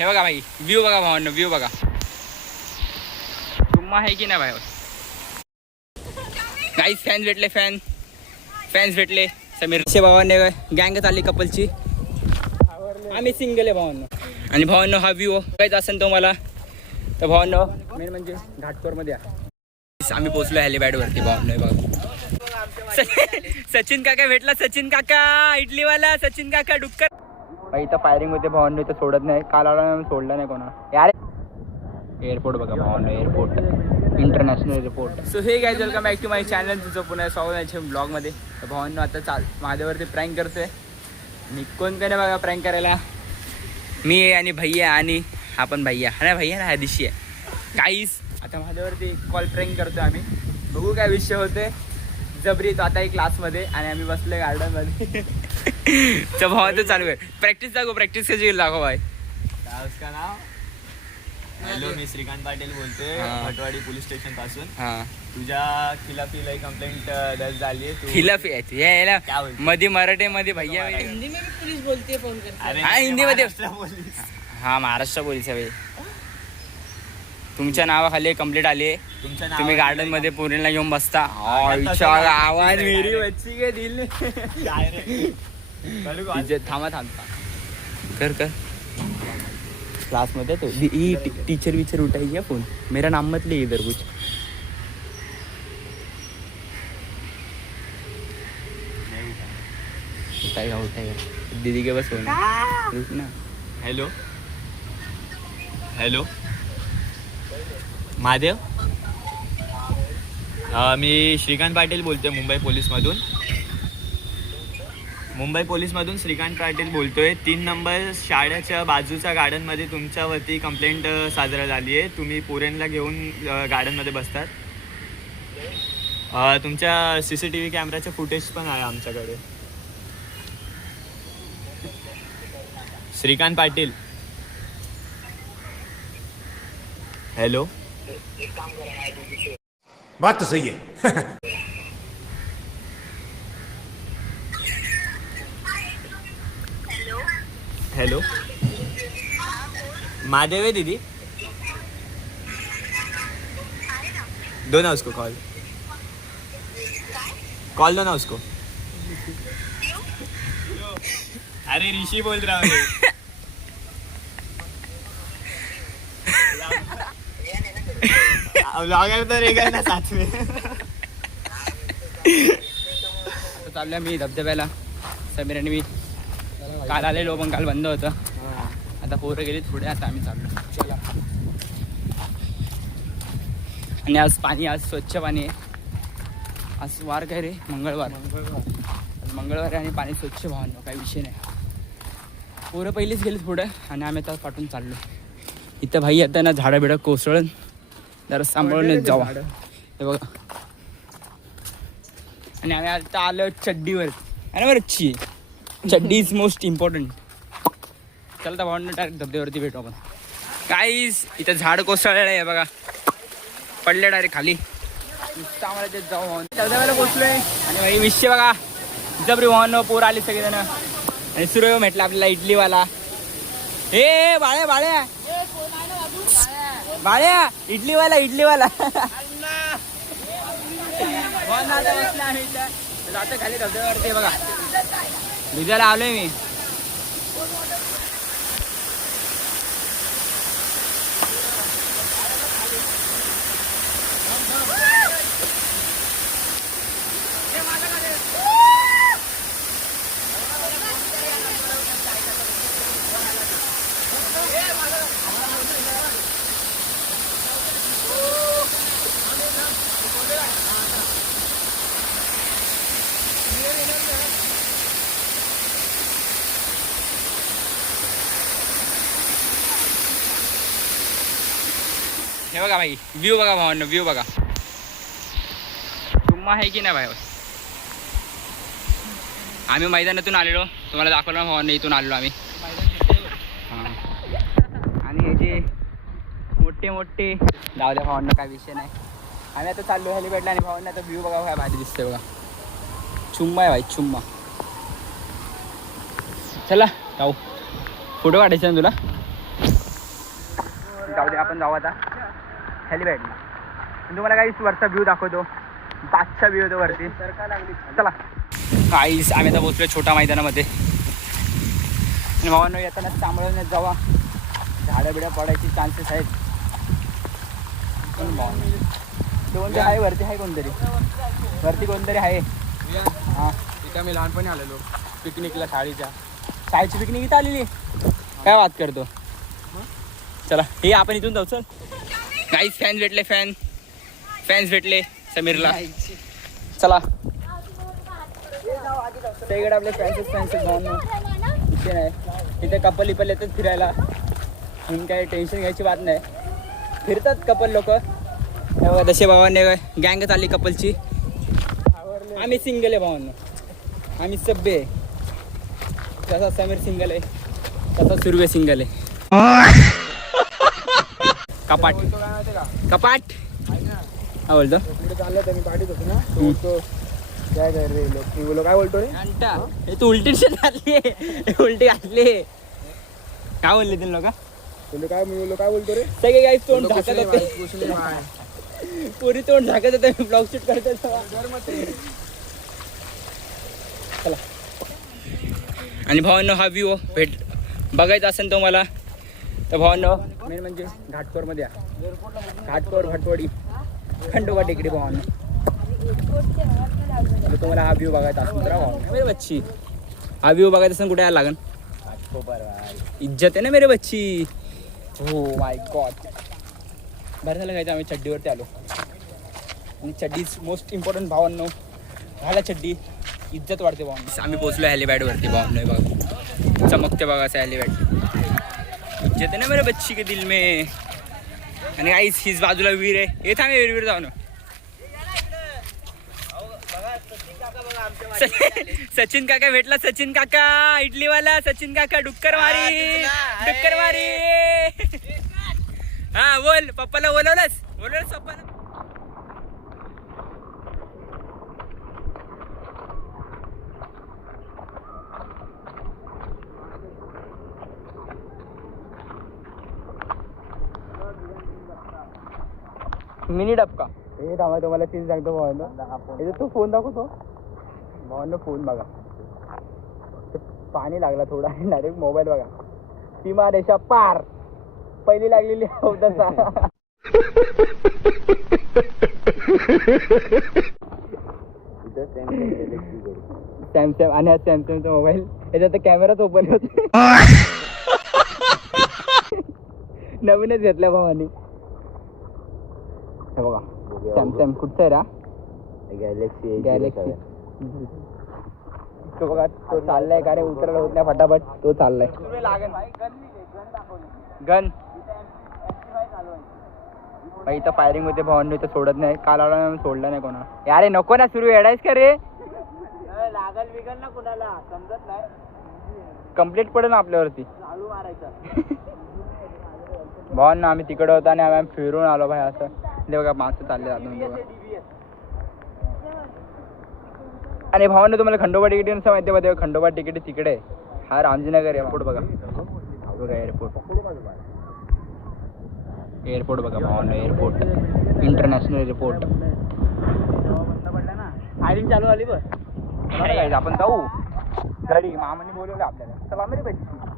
हे बघा भाई, व्ह्यू बघा भावांनो, व्ह्यू बघा. तुम्हा आहे की नाही भाई? काही फॅन्स भेटले. समीर भावांनी गँग चालली कपलची. आम्ही सिंगल आहे भावांनो. आणि भावांनो हा व्ह्यू काहीच असेल तो मला तर भावांनो मेन म्हणजे घाटकोरमध्ये आम्ही पोहोचलो हेलिपॅडवरती भावांनो. बघा सचिन काका भेटला. सचिन काका इडलीवाला, सचिन काका डुक्कर भाई. इथं फायरिंग होते भावांनो, इथं सोडत नाही. काल आला सोडलं नाही कोणा यार. एअरपोर्ट बघा भावांनो, airport, international airport. So hey guys, welcome back to my channel. तुझं पुन्हा स्वागत आहे ब्लॉगमध्ये. तर भावांनो आता माझ्यावरती प्रँक करतोय मी. कोण नाही बघा प्रँक करायला, मी आहे आणि भैया, आणि हा पण भैया हा. भैया ना, हा दिशी आहे काहीच. आता माझ्यावरती कॉल प्रँक करतोय आम्ही. बघू काय विषय होते. जबरी तो आता एक क्लासमध्ये आणि आम्ही बसलोय गार्डनमध्ये. तर भावाचं चालू आहे प्रॅक्टिस. दाखव प्रॅक्टिस कशी दाखव भाई. काय उसका नाव? हॅलो, मी श्रीकांत पाटील बोलतोय भटवाडी पोलीस स्टेशन पासून. तुझ्या खिलाफी लई कंप्लेंट दर्ज झाली आहे. खिलाफी आहे मध्ये मराठी मध्ये भैया. हिंदी में भी पुलिस बोलती है फोन करके. हा हिंदी मध्ये. हा महाराष्ट्र पोलीस आहे. तुमच्या नावाखाली कंप्लेंट आली. तुम्ही गार्डन मध्ये पोरींना घेऊन बसता. आवाज मेरी बच्ची के दिल. थांबा कर क्लास मध्ये तो टीचर विचर उठाई फोन. मेरा नाम मत ले इधर कुछ. उठाएगा दीदी के बस फोन. रुक ना. Hello hello Mahadev. मी श्रीकांत पाटील बोलतोय मुंबई पोलीसमधून श्रीकांत पाटील बोलतोय. 3 नंबर शाळेच्या बाजूच्या गार्डनमध्ये तुमच्यावरती कंप्लेंट साजरा झाली आहे. तुम्ही पोरेनला घेऊन गार्डनमध्ये बसतात. तुमच्या CCTV कॅमेराचे फुटेज पण आहे आमच्याकडे. श्रीकांत पाटील. हॅलो. बात तो सही है. हेलो महादेव है दीदी. दो ना उसको कॉल दो ना उसको. अरे ऋषि बोल रहा हूँ. व्लॉगर तो रहेगा ना साथ में. आता चाललोय मी धबधब्याला. समीर आणि मी काल आलेलो पण काल बंद होतं. आता पोरं गेली थोडे. आता आम्ही चाललो. आणि आज पाणी, आज स्वच्छ पाणी आहे. आज वार काय रे? मंगळवार आहे आणि पाणी स्वच्छ भावांनो, काही विषय नाही. पोरं पहिलीच गेली पुढे आणि आम्ही आता पाठवून चाललो. इथं भाई आता ना झाडं बिडं कोसळून जरा सांभाळूनच जावा. हे बघा. आणि आम्ही आता आलो चड्डीवर. आणि बरं चड्डी इज मोस्ट इम्पॉर्टंट. चला तर भावांना डायरेक्ट धबधब्यावरती भेटू आपण. काहीच इथं झाड कोसळलेलं आहे बघा. पडले डायरेक्ट खाली. नुसतं आम्हाला ते जाऊ धबधब्याला पोचलोय. आणि भाई विषय बघा. जबरी भावांना पोर आली सगळेजण. आणि सूर्य भेटला आपल्याला इडलीवाला. हे बाळ्या इडलीवाला जातं खाली धबधब्यावरती. बघा भिजायला आलोय मी. हे बघा भाई, व्ह्यू बघा भावांनो, व्ह्यू बघा. तुम्हा आहे की नाही भाई? आम्ही मैदानातून आलेलो. तुम्हाला दाखवलं भावांनो. इथून आलेलो आम्ही. आणि हे जे मोठे जाऊ द्या भावांनो, काय विषय नाही. आम्ही आता चाललो हेलिपॅडला. आणि भावांना आता व्ह्यू बघा काय भारी दिसतोय बघा. चुम्मा आहे भाई, चुम्मा. चला जाऊ. फोटो काढायचा ना तुला? जाऊ दे, आपण जाऊ आता हेलिपॅडला. मी तुम्हाला काही वरचा व्ह्यू दाखवतो. पाचचा व्ह्यू होतो वरती. चला काहीच आम्ही आता पोचलो छोट्या मैदानामध्ये. आणि भावांनो येताना सांभाळून जावा, झाडं बिड्या पडायची चान्सेस आहेत. कोणतरी आहे वरती, आहे कोणतरी वरती, कोणतरी आहे. हां इथं मी लहानपणी आलेलो पिकनिकला, शाळेची पिकनिक इथं आलेली. काय बात करतो. चला हे आपण इथून जाऊ. चल काहीच फॅन्स भेटले समीरला. चला सगळीकडे आपले फॅन्स भावना इथे नाही. इथे कपल येतात फिरायला, म्हणून काही टेन्शन घ्यायची बात नाही. फिरतात कपल लोक. तसे भावांनी गँग चालली कपलची. आम्ही सिंगल आहे भावांना, आम्ही सभ्य आहे. तसा समीर सिंगल आहे, तसा सुर्वे सिंगल आहे. कपाट कपाट काय बोलतो. चाललं तर मी पाठीत होतो ना, तो बोलतो काय कर रे लोक. मी बोलो काय बोलतो रे, घंटा हे तू उलटी घातली, उलटी घातली. काय बोलले ते लोक. बोललो काय, मी बोललो काय बोलतो रे. सगळे काही तोंड बोललो, झाकत कुछ होते, नाही भाई, कुछ नाही भाई. पुरी तोंड झाकत होते. मी ब्लॉग शूट करत होतो. चला. आणि भावांनो हा व्ह्यू बघायचा असेल तुम्हाला तर भावांनो मेन म्हणजे घाटकोरमध्ये या. घाटवाडी खंडोबा टेकडी भावांनो. तुम्हाला हा व्ह्यू बघायचा असेल तर भावांनो मेरे बच्ची, हा व्ह्यू बघायचा असेल कुठे यायला लागेल. इज्जत आहे ना मेरे बच्ची. हो माय गॉड. बरं झालं काय आम्ही चड्डीवरती आलो. आणि चड्डी मोस्ट इम्पॉर्टंट भावांनो. घाला चड्डी, इज्जत वाढते भावांनो. आम्ही पोचलो हेलिपॅडवरती भावांनो. बघा चमकते बघा असं हेलिपॅड. इज्जत आहे ना मेरे बच्ची के दिल में. आणि काहीच हीच बाजूला विहीर आहे. येत आम्ही विहीर जाऊ ना. सचिन काका भेटला. सचिन काका इडलीवाला. सचिन काका डुक्कर मारी. हा बोल, पप्पाला बोलवलंस पप्पाला. मिनी डबका हे थांबा, तुम्हाला चीज सांगतो भावांनो. याच्यात तो फोन दाखवतो भावांनो. फोन बघा, पाणी लागला थोडा. डायरेक्ट मोबाईल बघा. सीमा रेषा पार पहिली लागलेली तसा. सॅमसंग आणि सॅमसंगचा मोबाईल. याच्यात कॅमेराच ओपन होत. नवीनच घेतल्या भावानी. हे बघा सॅमसंग कुठचा आहे रा. गॅलेक्सी. तो बघा तो चाललाय का रे, उतरायला होत नाही फटाफट. तो चाललाय गन. इथं फायरिंग होते भावांनो. इथं सोडत नाही. काल आला सोडला नाही कोणा. यारे नको ना सुरू येडायस का रे. लागल बिगल ना कुणाला समजत नाही. कंप्लीट पडेल ना आपल्यावरती. चालू मारायचं. भावांनो आम्ही तिकडे होतो आणि आम्ही फिरून आलो भाई. असं ते बघा माणसं चालले जातो. आणि भावांनो तुम्हाला खंडोबा तिकीट कसं माहिती आहे. खंडोबा तिकीट तिकडे. हा रामजीनगर एअरपोर्ट बघा. एअरपोर्ट बघा भावांनो. Airport international airport. फायरिंग चालू आली बस. आपण जाऊ घरी. मामाने बोलवलं आपल्याला. चला मेरे बच्ची.